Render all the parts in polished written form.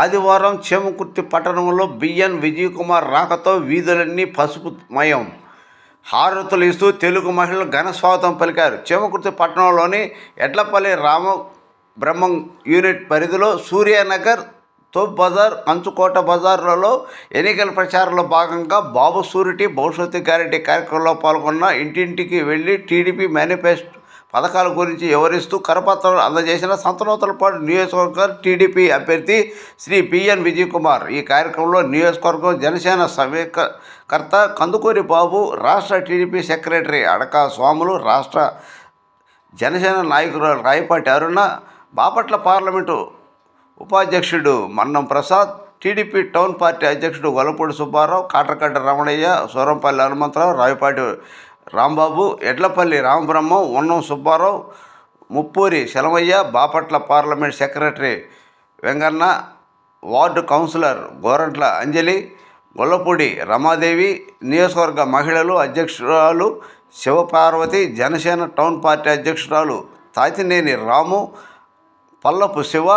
ఆదివారం చేమకుర్తి పట్టణంలో బిఎన్ విజయకుమార్ రాకతో వీధులన్నీ పసుపుమయం. హారతులు ఇస్తూ తెలుగు మహిళలు ఘన స్వాగతం పలికారు. చేమకుర్తి పట్టణంలోని ఎడ్లపల్లి రామబ్రహ్మం యూనిట్ పరిధిలో సూర్యానగర్, తోప్ బజార్, కంచుకోట బజార్లలో ఎన్నికల ప్రచారంలో భాగంగా బాబు షూరిటీ భవిష్యత్తు గ్యారెంటీ కార్యక్రమంలో పాల్గొన్న ఇంటింటికి వెళ్లి టీడీపీ మేనిఫెస్టో పథకాల గురించి వివరిస్తూ కరపత్రాలు అందజేసిన సంతనూతలపాడు నియోజకవర్గ టీడీపీ అభ్యర్థి శ్రీ బిఎన్ విజయకుమార్. ఈ కార్యక్రమంలో నియోజకవర్గం జనసేన సమీకర్త కందుకూరి బాబు, రాష్ట్ర టీడీపీ సెక్రటరీ అడకా స్వాములు, రాష్ట్ర జనసేన నాయకులు రాయపాటి అరుణ, బాపట్ల పార్లమెంటు ఉపాధ్యక్షుడు మన్నం ప్రసాద్, టీడీపీ టౌన్ పార్టీ అధ్యక్షుడు Gollapudi Subbarao, Katragadda Ramanaiah, Surampalli Hanumantharao, Rayapati Rambabu, Edlapalli Ramabrahmam, Unnam Subbarao, Muppuri Salamaiah, Bapatla parliament secretary Venganna, ward councillor Gorantla Anjali, Gollapudi Ramadevi, నియోజకవర్గ మహిళలు అధ్యక్షురాలు శివపార్వతి, జనసేన టౌన్ పార్టీ అధ్యక్షురాలు తాతినేని రాము, పల్లపు శివ,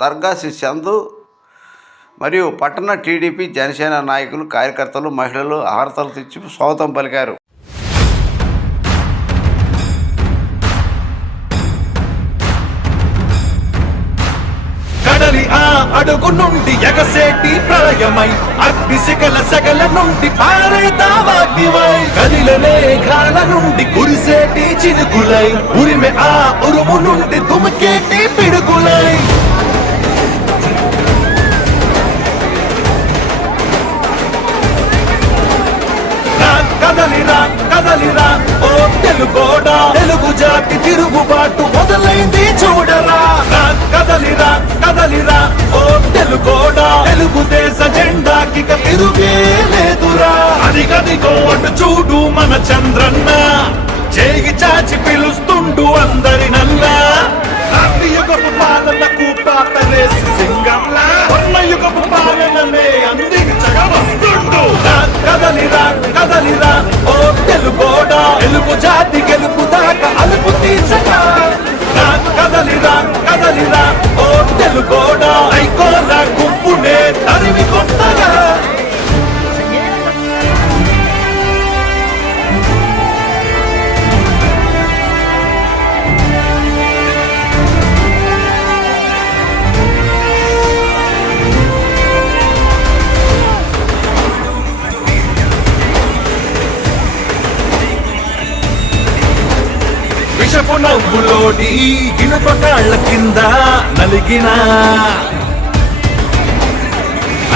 దర్గాసి చందు మరియు పట్టణ టీడీపీ జనసేన నాయకులు, కార్యకర్తలు, మహిళలు హారతలు తెచ్చి స్వాగతం పలికారు. కడలి ఆ అడుగు నుండి ఎగసేటి ప్రళయమై, అగ్ని శిఖల సగల నుండి పారేదావాగ్నివై, కదిల మేఘాల నుండి కురిసేటి చినుకులై, ఉరిమె ఆ ఉరుము నుండి దుమికేటి పిడుగులై, కదలిరా కదలిరా ఓ తెలుగోడా, తెలుగు జాతి తిరుగుబాటు మొదలైంది చూడరా. కదలిరా కదలిరా ఓ తెలుగోడా, తెలుగుదేశ జెండాకి తిరుగే లేదురా. అదిగదిగో అటు చూడు మన చంద్రన్న, చేయి చాచి పిలుస్తుండు అందరినల్లా. యుగపు పాలనకు పాతలేసి సింగంలా, ఉన్న యుగపు పాలననే అందించగా వస్తుండు. కదలిరా కదలిరా ఓ తెలుగోడా, తెలుగు జాతి గెలుపు దాకా అలుపు తీర్చగా. కదలిరా కదలిరా ఓ తెలుగోడా, ఐకోల గుంపునే తరిమి కొట్టగా. విషపు నవ్వులోని ఇనుప కాళ్ళ కింద నలిగిన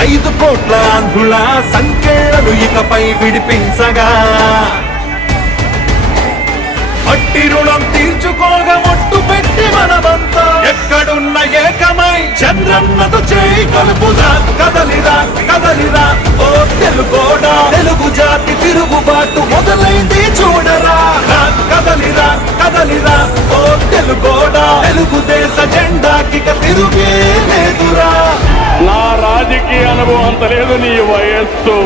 5 కోట్ల ఆంధ్రుల సంఖ్యలను ఇకపై విడిపించగా, మట్టి రుణం తీర్చుకోగా ఒట్టు పెట్టి మనమంతా ఎక్కడున్న ఏకమై చంద్రన్నతో చేయి కలుపుదా. కదలిరా కదలిరా ఓ తెలుగోడా, తెలుగు జాతి తిరుగుబాటు మొదలైంది చూడరా. కదలిరా కదలిరా ఓ తెలుగోడా, తెలుగుదేశ జెండాకి తిరుగే లేదురా. నా రాజకీయ అనుభవం అంత లేదు, నీ వయస్సు.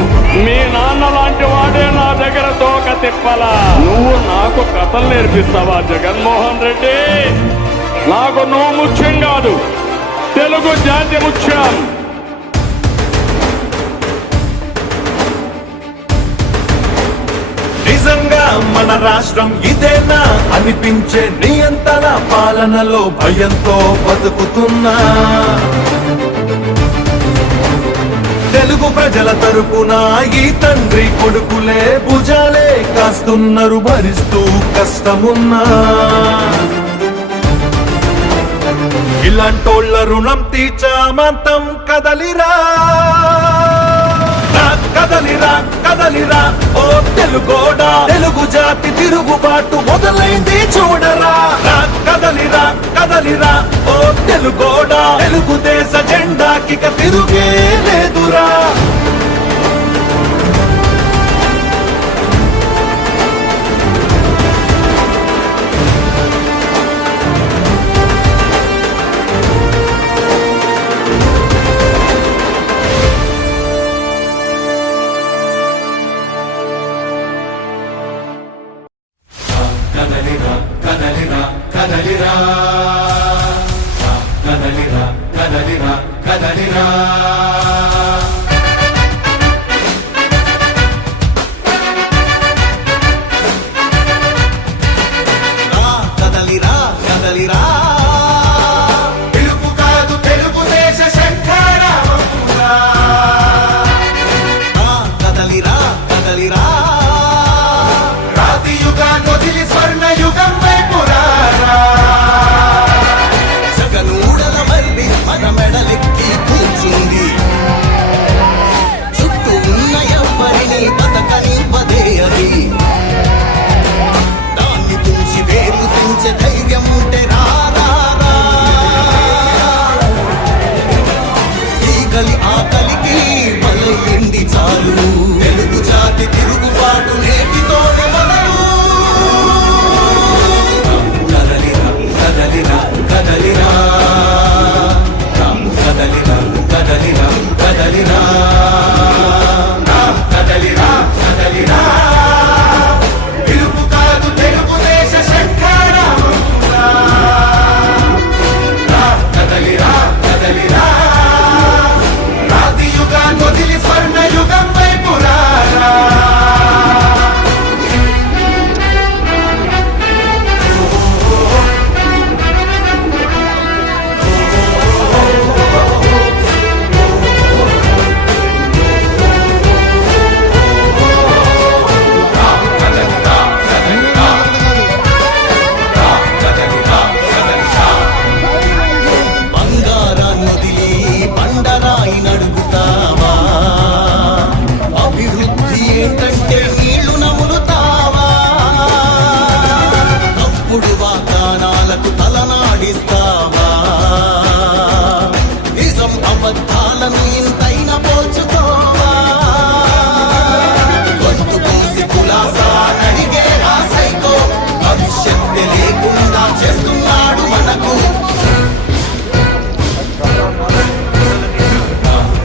మీ నాన్న లాంటి వాడే నా దగ్గర తోక తిప్పలా. నువ్వు నాకు కథలు నేర్పిస్తావా జగన్మోహన్ రెడ్డి? నాకు నువ్వు ముఖ్యం కాదు, తెలుగు జాతి ముఖ్యం. నిజంగా మన రాష్ట్రం ఇదేనా అనిపించే నియంత్రణ పాలనలో భయంతో బతుకుతున్నా. తెలుగు ప్రజల తరపున ఈ తండ్రి కొడుకులే భుజాలే కాస్తున్నారు భరిస్తూ కష్టమున్నా. ఇలాంటోళ్ళ రుణం తీర్చామంతం. కదలిరా కదలిరా కదలిరా ఓ తెలుగోడా, తెలుగు జాతి తిరుగుబాటు మొదలైంది చూడరా. కదలిరా కదలిరా ఓ తెలుగోడా, తెలుగుదేశ జెండాకి తిరుగే లేదురా. కదలిరా కదలిరా కదలిరా కదలిరా కదలిరా కదలిరా కదలిరా కదలిరా పిలుపు కాదు తెలుగుదేశ శంఖారావమురా కదలిరా కదలిరా రాతి యుగాన్ని వదిలి స్వర్ణ యుగం వైపు రారా జగనూడల మర్రి మన మెడలెక్కి కూర్చుంది చుట్టూ ఉన్న ఎవ్వరిని బతకనివ్వదే అది దాన్ని తుంచి వేలు తుంచే ధైర్యం ఉంటే రారా ఈగలి ఆకలికి బలయింది చాలు తెలుగు జాతి తిరుగుబాటు నేటితోనే మొదలు కదలిరా కదలిరా కదలిరా కదలిరా కదలిరా కదలిరా కదలిరా కదలిరా పిలుపు కాదు తెలుగుదేశ శంఖారావమురా కదలిరా కదలిరా రాతి యుగాన్ని వదిలి స్వర్ణ యుగం వైపు రారా బంగారాన్నొదిలి బండరాయి నడుగుతావా అభివృద్ధి ఏంటంటే నీళ్లు నములుతావా తప్పుడు వాగ్దానాలకు తలనాడిస్తావా నిజం అబద్ధాలను ఇంతైనా పోల్చుకోవా గొంతు కోసి కులాసా అడిగే ఆ సైకో భవిష్యత్తు లేకుండా చేస్తున్నాడు మనకు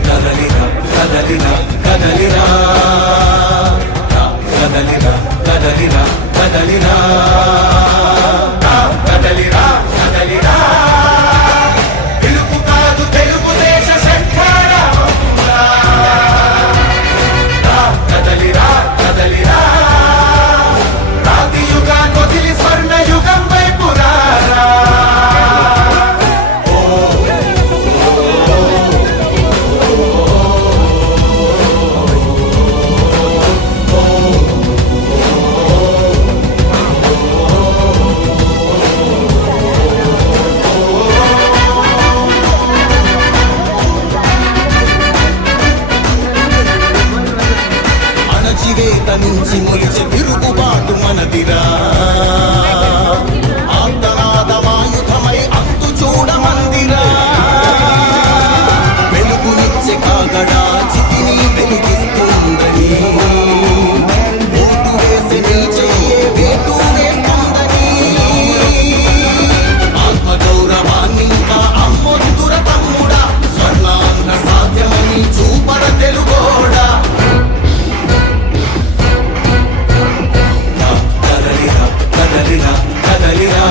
కదలిరా కదలిరా కదలిరా కదలిరా కదలిరా కదలిరా కదలిరా కదలిరా పిలుపు కాదు తెలుగుదేశ శంఖారావమురా కదలిరా కదలిరా రాతి యుగాన్ని వదిలి స్వర్ణ యుగం వైపు రారా అణచివేత నుంచి మొలిచే తిరుగుబాటు మనదిరా ఆర్తనాదమాయుధమై అంతు చూడమందిరా వెలుగునిచ్చే కాగడా చితిని వెలిగిస్తుందని ఓటు వేసి నీ చెయ్యే వేటు వేస్తుందని ఆత్మగౌరవాన్ని ఇంకా అమ్మొద్దుర తమ్ముడా స్వర్ణాంధ్ర సాధ్యమని చూపర తెలుగోడా కదలిరా కదలిరా కదలిరా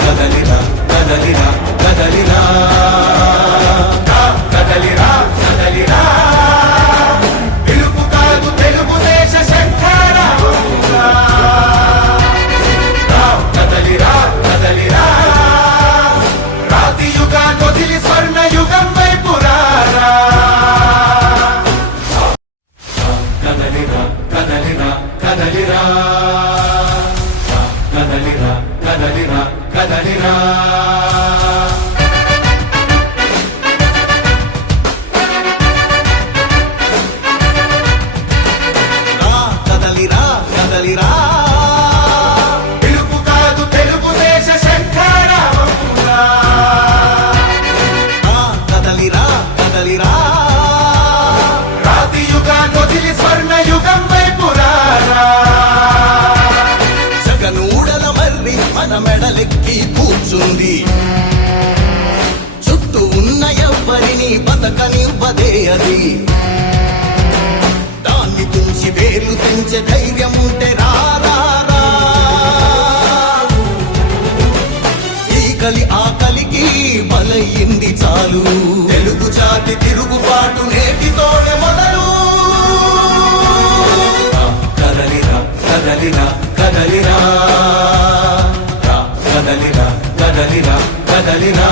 కదలిరా కదలిరా కదలిరా కదలిరా కదలిరా పిలుపు కాదు తెలుగుదేశ శంఖారావమురా కదలిరా కదలిరా రాతి యుగాన్ని వదిలి స్వర్ణ యుగం వైపు రారా కదలిరా కదలిరా కదలిరా కదలిరా కదలిరా కదలిరా కదలిరా కదలిరా పిలుపు కాదు తెలుగుదేశ శంఖారావమురా కదలిరా కదలిరా రాతి యుగాన్ని వదిలి స్వర్ణ యుగం వైపు రారా జగనూడల మర్రి మన మెడలెక్కి కూర్చుంది చుట్టూ ఉన్న ఎవ్వరిని బతకనివ్వదే అది దాన్ని తుంచి వేలు తుంచే ధైర్యం ఉంటే రారా ఈగలి ఆకలికి బలయింది కదలిరా రా, కదలిరా కదలిరా కదలిరా